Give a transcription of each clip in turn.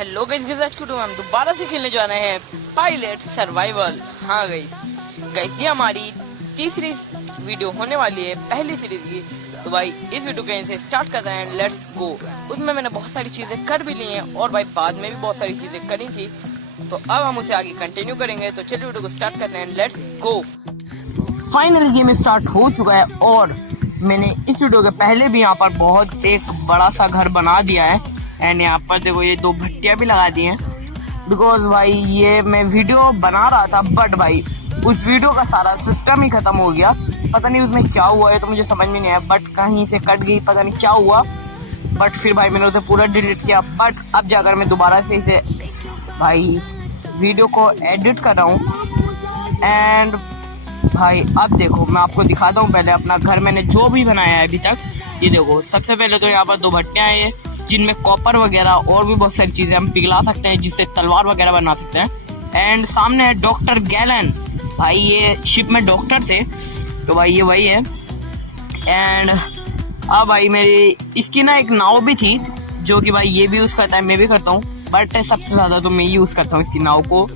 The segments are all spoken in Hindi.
हेलो गाइस, आज को हम दोबारा से खेलने जा रहे हैं पायलट सर्वाइवल। हाँ गाइस, ये हमारी तीसरी वीडियो होने वाली है पहली सीरीज की। तो भाई इस वीडियो को यहीं से स्टार्ट करते हैं, लेट्स गो। उसमें मैंने बहुत सारी चीजें कर भी ली हैं और भाई बाद में भी बहुत सारी चीजें करी थी, तो अब हम उसे आगे कंटिन्यू करेंगे। तो चलिए वीडियो को स्टार्ट करते हैं, let's go. Finally game start हो चुका है और मैंने इस वीडियो के पहले भी यहाँ पर बहुत एक बड़ा सा घर बना दिया है। एंड यहाँ पर देखो ये दो भट्टियाँ भी लगा दी हैं, बिकॉज भाई ये मैं वीडियो बना रहा था बट भाई उस वीडियो का सारा सिस्टम ही खत्म हो गया। पता नहीं उसमें क्या हुआ है, तो मुझे समझ में नहीं आया, बट कहीं से कट गई, पता नहीं क्या हुआ। बट फिर भाई मैंने उसे पूरा डिलीट किया। बट अब जाकर मैं दोबारा से इसे भाई वीडियो को एडिट कर रहा हूँ। एंड भाई अब देखो मैं आपको दिखाता हूँ पहले अपना घर मैंने जो भी बनाया है अभी तक। ये देखो सबसे पहले तो यहाँ पर दो भट्टियाँ हैं जिनमें कॉपर वगैरह और भी बहुत सारी चीज़ें हम पिघला सकते हैं, जिससे तलवार वगैरह बना सकते हैं। एंड सामने है डॉक्टर गैलन, भाई ये शिप में डॉक्टर थे, तो भाई ये वही है। एंड अब भाई मेरी इसकी ना एक नाव भी थी, जो कि भाई ये भी यूज़ करता है, मैं भी करता हूँ, बट सबसे ज़्यादा तो मैं यूज़ करता हूँ इसकी नाव को।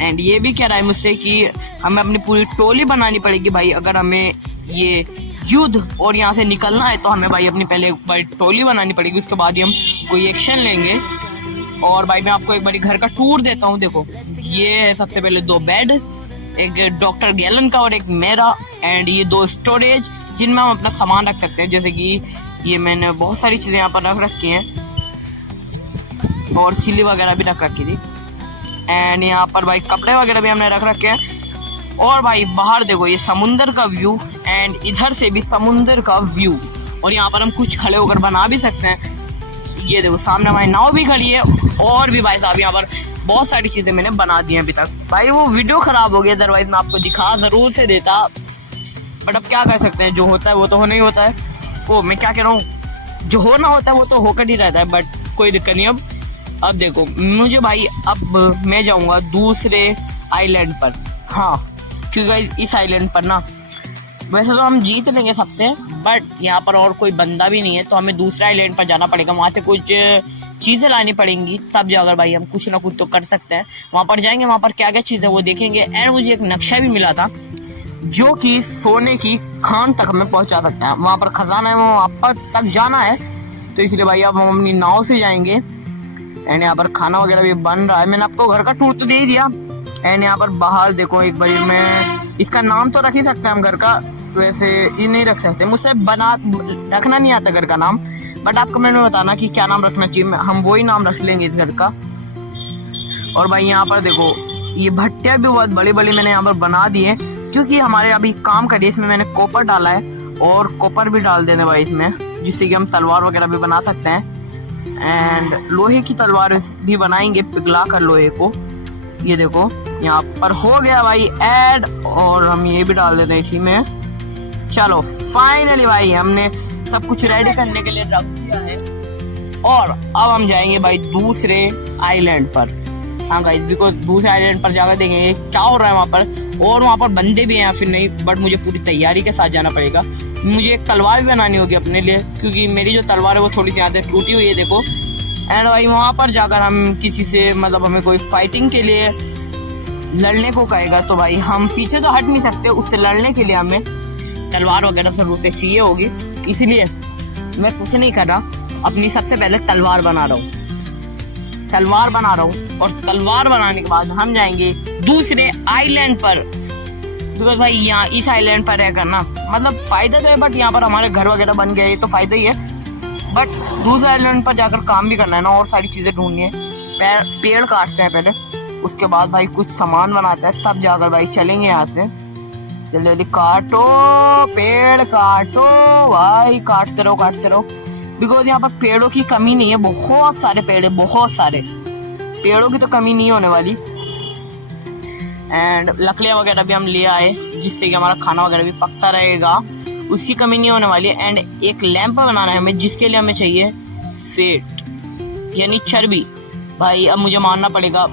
एंड ये भी कह रहा है मुझसे कि हमें अपनी पूरी टोली बनानी पड़ेगी भाई, अगर हमें ये युद्ध और यहाँ से निकलना है तो हमें भाई अपनी पहले भाई टोली बनानी पड़ेगी, उसके बाद ही हम कोई एक्शन लेंगे। और भाई मैं आपको एक बार घर का टूर देता हूँ। देखो ये है सबसे पहले दो बेड, एक डॉक्टर गैलन का और एक मेरा। एंड ये दो स्टोरेज जिनमें हम अपना सामान रख सकते हैं, जैसे कि ये मैंने बहुत सारी चीज़ें यहाँ पर रख रखी हैं और चिल्ली वगैरह भी रख रखी थी। एंड यहाँ पर भाई कपड़े वगैरह भी हमने रख रखे हैं। और भाई बाहर देखो ये समुंदर का व्यू, एंड इधर से भी समुंदर का व्यू, और यहाँ पर हम कुछ खड़े होकर बना भी सकते हैं। ये देखो सामने हमारी नाव भी खड़ी है और भी भाई साहब यहाँ पर बहुत सारी चीज़ें मैंने बना दी हैं अभी तक। भाई वो वीडियो ख़राब हो गया, अदरवाइज मैं आपको दिखा ज़रूर से देता, बट अब क्या कर सकते हैं, जो होता है वो तो होना ही होता है। वो मैं क्या कह रहा हूँ, जो होना होता है वो तो होकर ही रहता है, बट कोई दिक्कत नहीं। अब देखो मुझे भाई अब मैं जाऊँगा दूसरे आइलैंड पर। हाँ क्योंकि इस आइलैंड पर ना वैसे तो हम जीत लेंगे सबसे, बट यहाँ पर और कोई बंदा भी नहीं है, तो हमें दूसरे आइलैंड पर जाना पड़ेगा, वहाँ से कुछ चीज़ें लानी पड़ेंगी, तब जाकर भाई हम कुछ ना कुछ तो कर सकते हैं। वहाँ पर जाएंगे, वहाँ पर क्या क्या चीज़ें वो देखेंगे। एंड मुझे एक नक्शा भी मिला था जो कि सोने की खान तक हमें पहुँचा सकता है, वहाँ पर खजाना है, वहाँ पर तक जाना है। तो इसलिए भाई अब हम अपनी नाव से जाएंगे। एंड यहाँ पर खाना वगैरह भी बन रहा है, मैंने आपको घर का टूर तो दे ही दिया। एंड यहाँ पर बाहर देखो एक बार मैं इसका नाम तो रख ही सकते हैं हम घर का, वैसे ये नहीं रख सकते, मुझसे बना रखना नहीं आता घर का नाम, बट आपको मैंने बताना कि क्या नाम रखना चाहिए, हम वही नाम रख लेंगे इस घर का। और भाई यहाँ पर देखो ये भट्टियाँ भी बहुत बड़ी बड़ी मैंने यहाँ पर बना दी है, जो कि हमारे अभी काम करिए। इसमें मैंने कॉपर डाला है और कॉपर भी डाल देने भाई इसमें, जिससे कि हम तलवार वगैरह भी बना सकते हैं। एंड लोहे की तलवार भी बनाएंगे पिघला कर लोहे को। ये देखो यहाँ पर हो गया भाई ऐड, और हम ये भी डाल देते हैं इसी में। चलो फाइनली भाई हमने सब कुछ रेडी करने के लिए रख दिया है, और अब हम जाएंगे भाई दूसरे आइलैंड पर। हाँ गाइस, बिकॉज दूसरे आइलैंड पर जाकर देखेंगे क्या हो रहा है वहाँ पर, और वहाँ पर बंदे भी हैं या फिर नहीं, बट मुझे पूरी तैयारी के साथ जाना पड़ेगा। मुझे एक तलवार भी बनानी होगी अपने लिए, क्योंकि मेरी जो तलवार है वो थोड़ी सी यहाँ से टूटी हुई है, देखो। एंड भाई वहाँ पर जाकर हम किसी से मतलब हमें कोई फाइटिंग के लिए लड़ने को कहेगा, तो भाई हम पीछे तो हट नहीं सकते, उससे लड़ने के लिए हमें तलवार वगैरह जरूर से चाहिए होगी। इसलिए मैं कुछ नहीं कर रहा, अपनी सबसे पहले तलवार बना रहा हूँ, और तलवार बनाने के बाद हम जाएंगे दूसरे आइलैंड पर। बिकॉज भाई यहाँ इस आइलैंड पर रहकर ना मतलब फ़ायदा तो है, बट यहाँ पर हमारे घर वगैरह बन गए, ये तो फ़ायदा ही है, बट दूसरे आइलैंड पर जाकर काम भी करना है ना, और सारी चीज़ें ढूंढनी है। पेड़ काटते हैं पहले, उसके बाद भाई कुछ सामान बनाता है, तब जाकर भाई चलेंगे यहाँ से। जल्दी जल्दी काटो, पेड़ काटो भाई, काटते रहो, बिकॉज यहाँ पर पेड़ों की कमी नहीं है, बहुत सारे पेड़ है, बहुत सारे पेड़ों की तो कमी नहीं होने वाली। एंड लकड़ियाँ वगैरह भी हम ले आए, जिससे कि हमारा खाना वगैरह भी पकता रहेगा, उसकी कमी नहीं होने वाली है। एंड एक लैंप बनाना है हमें, जिसके लिए हमें चाहिए फेट यानी चर्बी। भाई अब मुझे मारना पड़ेगा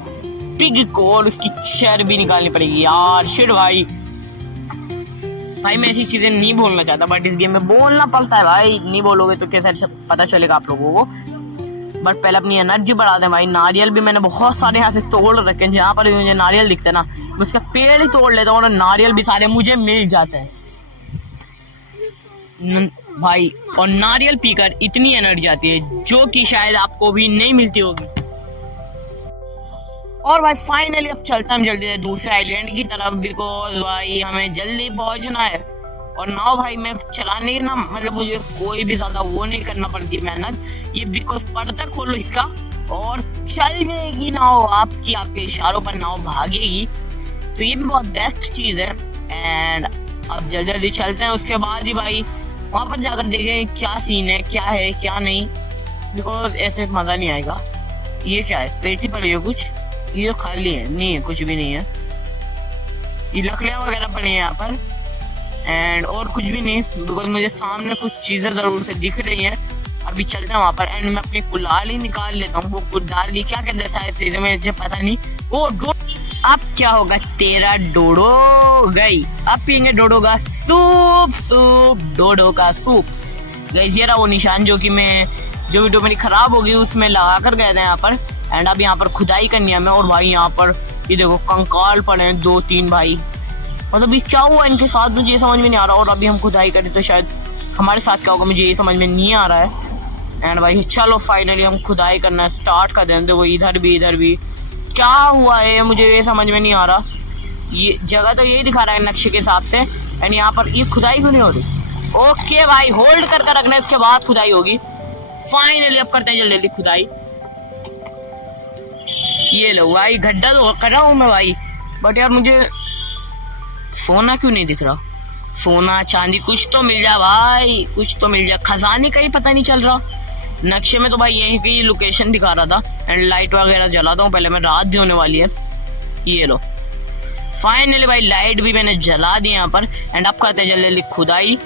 पिग को और उसकी चर्बी निकालनी पड़ेगी यार, शिट भाई मैं ऐसी चीज़ें नहीं बोलना चाहता, बट इस गेम में बोलना पड़ता है भाई, नहीं बोलोगे तो कैसे पता चलेगा आप लोगों को। बट पहले अपनी एनर्जी बढ़ाते हैं भाई। नारियल भी मैंने बहुत सारे यहाँ से तोड़ रखे हैं, जहाँ पर भी मुझे नारियल दिखते हैं ना मैं उसका पेड़ ही तोड़ लेता हूँ और नारियल भी सारे मुझे मिल जाते हैं भाई। और नारियल पीकर इतनी एनर्जी आती है जो कि शायद आपको भी नहीं मिलती होगी। और भाई फाइनली अब चलता हम जल्दी से दूसरे आइलैंड की तरफ, बिकॉज भाई हमें जल्दी पहुंचना है। और नाव भाई मैं चलाने की ना मतलब मुझे कोई भी ज्यादा वो नहीं करना पड़ती मेहनत, ये बिकॉज पर्दा खोलो इसका और चल जाएगी नाव आपकी, आपके इशारों पर नाव भागेगी। तो ये भी बहुत बेस्ट चीज है। एंड अब जल्दी जल्दी चलते हैं, उसके बाद ही भाई वहां पर जाकर देखें क्या सीन है, क्या है क्या नहीं, बिकॉज ऐसे मजा नहीं आएगा। ये क्या है, पेटी पड़ी है कुछ, ये खाली है, नहीं है कुछ भी नहीं है। ये लकड़ियां वगैरह पड़ी हैं यहाँ पर एंड और कुछ भी नहीं, बिकॉज मुझे सामने कुछ चीजें जरूर से दिख रही हैं। अभी चलते हैं वहां पर एंड मैं अपनी कुल्हाड़ी ही निकाल लेता हूँ। वो कुल्हाड़ी क्या कहते हैं शायद से मुझे पता नहीं। वो अब क्या होगा तेरा डोडो गई, अब पियेंगे डोडो का सूप, सूप डोडो का सूप। गाइस ये रहा वो निशान जो कि मैं जो वीडियो मेरी खराब होगी उसमें लगा कर गए थे यहाँ पर। एंड अब यहाँ पर खुदाई करनी है हमें। और भाई यहाँ पर ये देखो कंकाल पड़े हैं 2-3 भाई, मतलब ये क्या हुआ इनके साथ मुझे ये समझ में नहीं आ रहा। और अभी हम खुदाई करें तो शायद हमारे साथ क्या होगा मुझे ये समझ में नहीं आ रहा है। एंड भाई चलो फाइनली हम खुदाई करना स्टार्ट कर दें। वो इधर भी क्या हुआ है मुझे ये समझ में नहीं आ रहा। ये जगह तो यही दिखा रहा है नक्शे के हिसाब से। एंड यहाँ पर ये खुदाई क्यों नहीं हो रही। ओके भाई होल्ड करके रखना है, उसके बाद खुदाई होगी। फाइनली अब करते हैं जल्दी जल्दी खुदाई। ये लो भाई गड्ढा तो कर रहा हूँ मैं भाई, बट यार मुझे सोना क्यों नहीं दिख रहा। सोना चांदी कुछ तो मिल जाए भाई, कुछ तो मिल जाए। खजाने का ही पता नहीं चल रहा। नक्शे में तो भाई यहीं की लोकेशन दिखा रहा था। एंड लाइट वगैरह जलाता हूँ पहले, मैं रात भी होने वाली है। ये लो फाइनली भाई लाइट भी मैंने जला दी यहाँ पर। एंड अब करते हैं जल्दी जल्दी खुदाई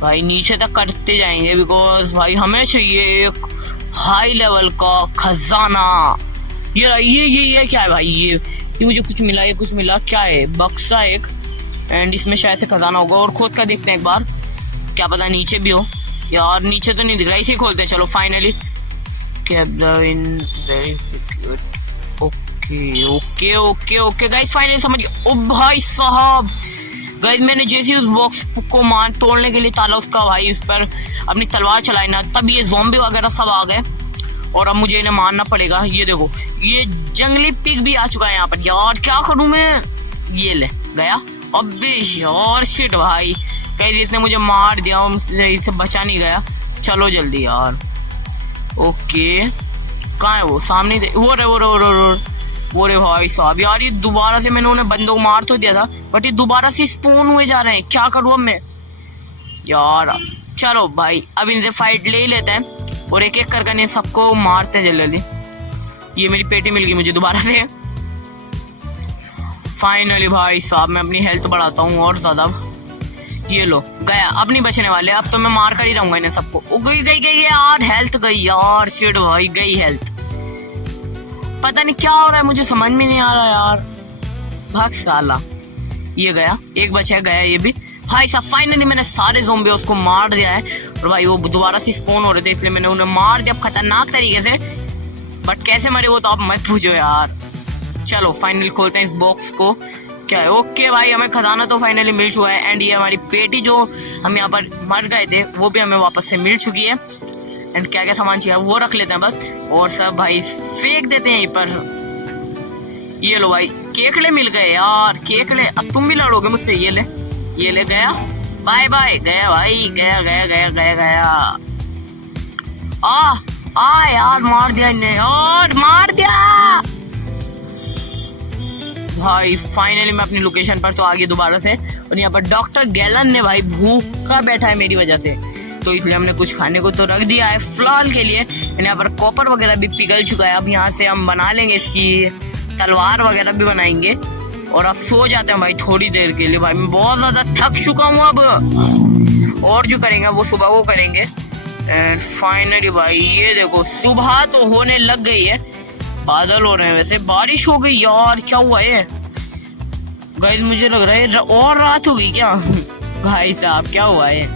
भाई, नीचे तक करते जाएंगे बिकॉज भाई हमें चाहिए एक हाई लेवल का खजाना। ये क्या है भाई, ये मुझे कुछ मिला, ये कुछ मिला क्या है, बक्सा एक। एंड इसमें शायद से खजाना होगा और खोद कर देखते हैं एक बार, क्या पता नीचे भी हो। यार नीचे तो नहीं दिख रहा, इसे खोलते हैं। चलो फाइनली ओके गाइस फाइनली समझ गया। ओ भाई साहब गाइस मैंने जैसे उस बॉक्स को मार तोड़ने के लिए ताला उसका भाई उस पर अपनी तलवार चलाई ना, तब ये ज़ॉम्बी वगैरह सब आ गए और अब मुझे इन्हें मारना पड़ेगा। ये देखो ये जंगली पिग भी आ चुका है यहाँ पर। यार क्या करूं मैं, ये ले गया। अबे यार शिट भाई कहीं इसने मुझे मार दिया, इससे बचा नहीं गया। चलो जल्दी यार। ओके कहाँ है वो, सामने वो रे भाई साहब। यार ये दोबारा से मैंने उन्हें बंदों को मार तो दिया था बट ये दोबारा से स्पॉन हुए जा रहे हैं, क्या करूँ अब मैं यार। चलो भाई अब इनसे फाइट ले ही लेते हैं और एक एक करके सबको मारते हैं जल्दी जल्दी। ये मेरी पेटी मिल गई मुझे दोबारा से। फाइनली भाई साहब मैं अपनी हेल्थ बढ़ाता हूँ और ज्यादा। ये लो गया, अब नहीं बचने वाले, अब तो मैं मार कर ही रहूंगा इन्हें सबको। गई यार हेल्थ गई यार, शिट भाई गई हेल्थ। पता नहीं क्या हो रहा है मुझे समझ में नहीं आ रहा यार। भाग साला, ये गया, एक बचा गया ये भी। भाई साहब फाइनली मैंने सारे ज़ॉम्बी उसको मार दिया है और भाई वो दोबारा से स्पॉन हो रहे थे इसलिए मैंने उन्हें मार दिया खतरनाक तरीके से। बट कैसे मरे वो तो आप मत पूछो यार। चलो फाइनली खोलते हैं इस बॉक्स को। क्या है, ओके भाई हमें खजाना तो फाइनली मिल चुका है। एंड ये हमारी पेटी जो हम यहाँ पर मर गए थे वो भी हमें वापस से मिल चुकी है। एंड क्या क्या सामान चाहिए वो रख लेते हैं बस, और सब भाई फेंक देते हैं यहीं पर। ये लो भाई केकड़े मिल गए यार, केकड़े। अब तुम भी लड़ोगे मुझसे। ये ले गया, बाय बाय, गया भाई, गया। आ यार मार दिया इन्हें, और मार दिया भाई। फाइनली मैं अपनी लोकेशन पर तो आ गया दोबारा से। और यहाँ पर डॉक्टर गैलन ने भाई भूखा बैठा है मेरी वजह से, तो इसलिए हमने कुछ खाने को तो रख दिया है फिलहाल के लिए। यहाँ पर कॉपर वगैरह भी पिघल चुका है। अब यहाँ से हम बना लेंगे इसकी तलवार वगैरह भी बनाएंगे। और अब सो जाते हैं भाई थोड़ी देर के लिए। भाई मैं बहुत ज्यादा थक चुका हूँ अब, और जो करेंगे वो सुबह वो करेंगे। एंड फाइनली भाई ये देखो सुबह तो होने लग गई है, बादल हो रहे हैं, वैसे बारिश हो गई यार। क्या हुआ है गाइस, मुझे लग रहा है और रात हो गई क्या। भाई साहब क्या हुआ है,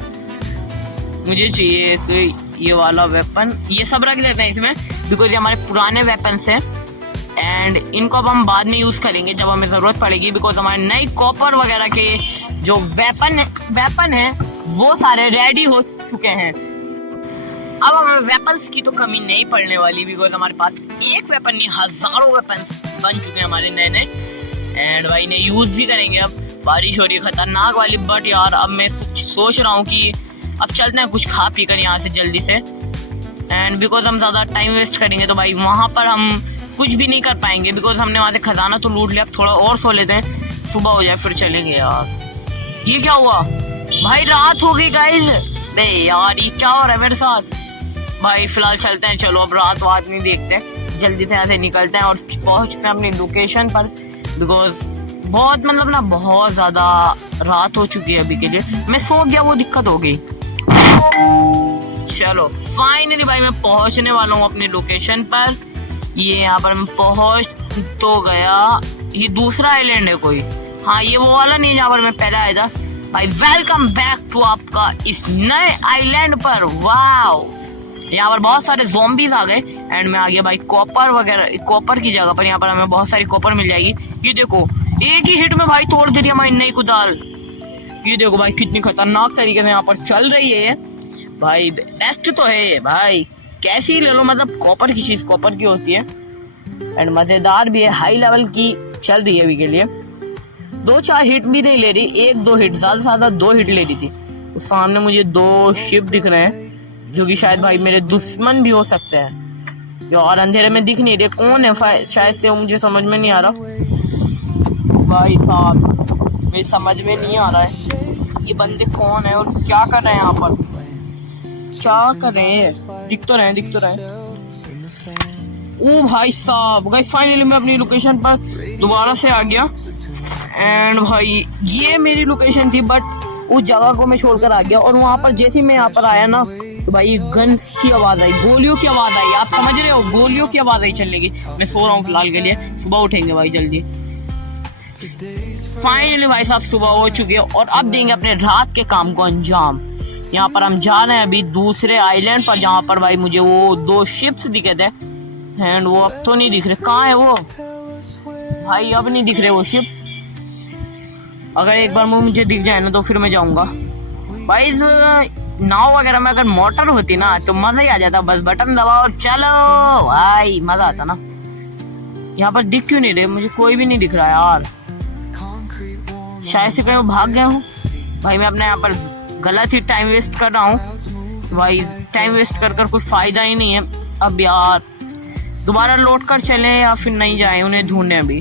मुझे चाहिए ये वाला वेपन, ये सब रख लेते हैं इसमें। बिकॉज ये हमारे पुराने वेपन्स हैं एंड इनको अब हम बाद में यूज करेंगे जब हमें जरूरत पड़ेगी, बिकॉज हमारे नई कॉपर वगैरह के जो वेपन है वो सारे रेडी हो चुके हैं। अब हमें वेपन्स की तो कमी नहीं पड़ने वाली, बिकॉज हमारे पास एक वेपन नहीं हजारों वेपन्स बन चुके हैं हमारे नए नए एंड भाई इन्हें यूज भी करेंगे। अब बारिश हो रही है खतरनाक वाली, बट यार अब मैं सोच रहा हूँ कि अब चलते हैं कुछ खा पी कर यहाँ से जल्दी से, एंड बिकॉज हम ज्यादा टाइम वेस्ट करेंगे तो भाई वहाँ पर हम कुछ भी नहीं कर पाएंगे, बिकॉज हमने वहाँ से खजाना तो लूट लिया। अब थोड़ा और सो लेते हैं, सुबह हो जाए फिर चलेंगे। यार ये क्या हुआ भाई, रात हो गई गाइस। बे यार ये क्या हो रहा है मेरे साथ भाई। फिलहाल चलते हैं, चलो अब रात नहीं देखते, जल्दी से यहाँ से निकलते हैं और पहुँचते हैं अपनी लोकेशन पर, बिकॉज बहुत ज्यादा रात हो चुकी है अभी के लिए। मैं सो गया वो दिक्कत हो गई। चलो फाइनली भाई मैं पहुंचने वाला हूँ अपनी लोकेशन पर। ये यहाँ पर मैं पहुंच तो गया। ये दूसरा आइलैंड है कोई, हाँ ये वो वाला नहीं जहाँ पर मैं पहले आया था। भाई वेलकम बैक टू आपका इस नए आइलैंड पर। वाओ यहाँ पर बहुत सारे ज़ॉम्बीज आ गए एंड मैं आ गया भाई कॉपर वगैरह, कॉपर की जगह पर यहाँ पर हमें बहुत सारी कॉपर मिल जाएगी। ये देखो एक ही हिट में भाई तोड़ दे रही है हमारी नई कुदाल। ये देखो भाई कितनी खतरनाक तरीके से यहाँ पर चल रही है भाई। बेस्ट तो है ये भाई, कैसी ले लो, मतलब कॉपर की चीज कॉपर की होती है एंड मजेदार भी है, हाई लेवल की चल रही है अभी के लिए। 2-4 हिट भी नहीं ले रही, 1-2 हिट, ज्यादा से ज्यादा 2 हिट ले रही थी। तो सामने मुझे 2 शिप दिख रहे हैं जो कि शायद भाई मेरे दुश्मन भी हो सकते हैं। यार अंधेरे में दिख नहीं रहे कौन है, शायद से मुझे समझ में नहीं आ रहा भाई साहब, मेरी समझ में नहीं आ रहा है ये बंदे कौन है और क्या कर रहे हैं यहाँ पर, क्या कर रहे हैं। दिख तो रहे। ओ भाई साहब गाइस फाइनली मैं अपनी लोकेशन पर दोबारा से आ गया एंड भाई ये मेरी लोकेशन थी, बट उस जगह को मैं छोड़कर आ गया। और वहाँ पर जैसे मैं यहाँ पर आया ना तो भाई गन्स की आवाज आई, गोलियों की आवाज आई, आप समझ रहे हो, गोलियों की आवाज आई चलने की। मैं सो रहा हूँ फिलहाल के लिए, सुबह उठेंगे भाई जल्दी। फाइनली भाई साहब सुबह हो चुकी है और अब देंगे अपने रात के काम को अंजाम। यहाँ पर हम जा रहे हैं अभी दूसरे आइलैंड पर, जहाँ पर भाई मुझे वो 2 शिप्स दिखे थे एंड वो अब तो नहीं दिख रहे। कहाँ है वो भाई, अब नहीं दिख रहे वो शिप। अगर एक बार वो मुझे दिख जाए ना तो फिर मैं जाऊंगा भाई। नाव वगैरह में अगर मोटर होती ना तो मजा ही आ जाता, बस बटन दबाओ और चलो भाई, मजा आता ना। यहाँ पर दिख क्यों नहीं रहे मुझे, कोई भी नहीं दिख रहा यार, शायद से कहीं भाग गए हूँ भाई। मैं अपने यहाँ पर गलत ही टाइम वेस्ट कर रहा हूँ भाई, टाइम वेस्ट कर कुछ फायदा ही नहीं है। अब यार दोबारा लौट कर चले या फिर नहीं जाए उन्हें ढूंढने। अभी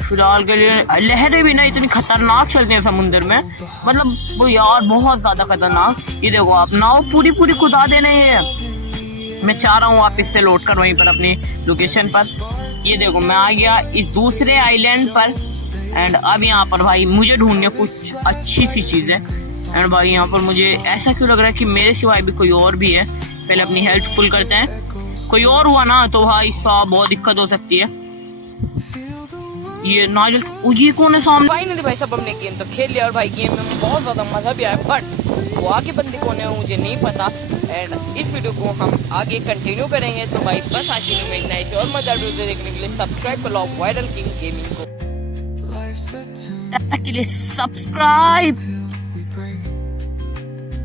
फिलहाल के लिए लहरें भी ना इतनी खतरनाक चलती हैं समुद्र में, मतलब वो यार बहुत ज्यादा खतरनाक। ये देखो आप नाव पूरी कुदा दे रही है। मैं चाह रहा हूँ वापस से लौट कर वहीं पर अपनी लोकेशन पर। ये देखो मैं आ गया इस दूसरे आइलैंड पर एंड अब यहाँ पर भाई मुझे ढूंढने कुछ अच्छी सी चीज़ है एंड भाई यहाँ पर मुझे ऐसा क्यों लग रहा है कि मेरे सिवाय भी कोई और भी है। पहले अपनी हेल्थ फुल करते हैं, कोई और हुआ ना तो भाई साहब बहुत दिक्कत हो सकती है। ये नारियल, ये कौन है सामने। फाइनली भाई साहब हमने गेम तो खेल लिया और भाई गेम में बहुत ज़्यादा मज़ा भी आया, बट वो आगे बंदे कौन है मुझे नहीं पता एंड इस वीडियो को हम आगे कंटिन्यू करेंगे। तो भाई बस आज वीडियो में इतना ही, और मज़ेदार वीडियो देखने के लिए सब्सक्राइब कर लो वायरल किंग गेमिंग को। तब तक के लिए सब्सक्राइब।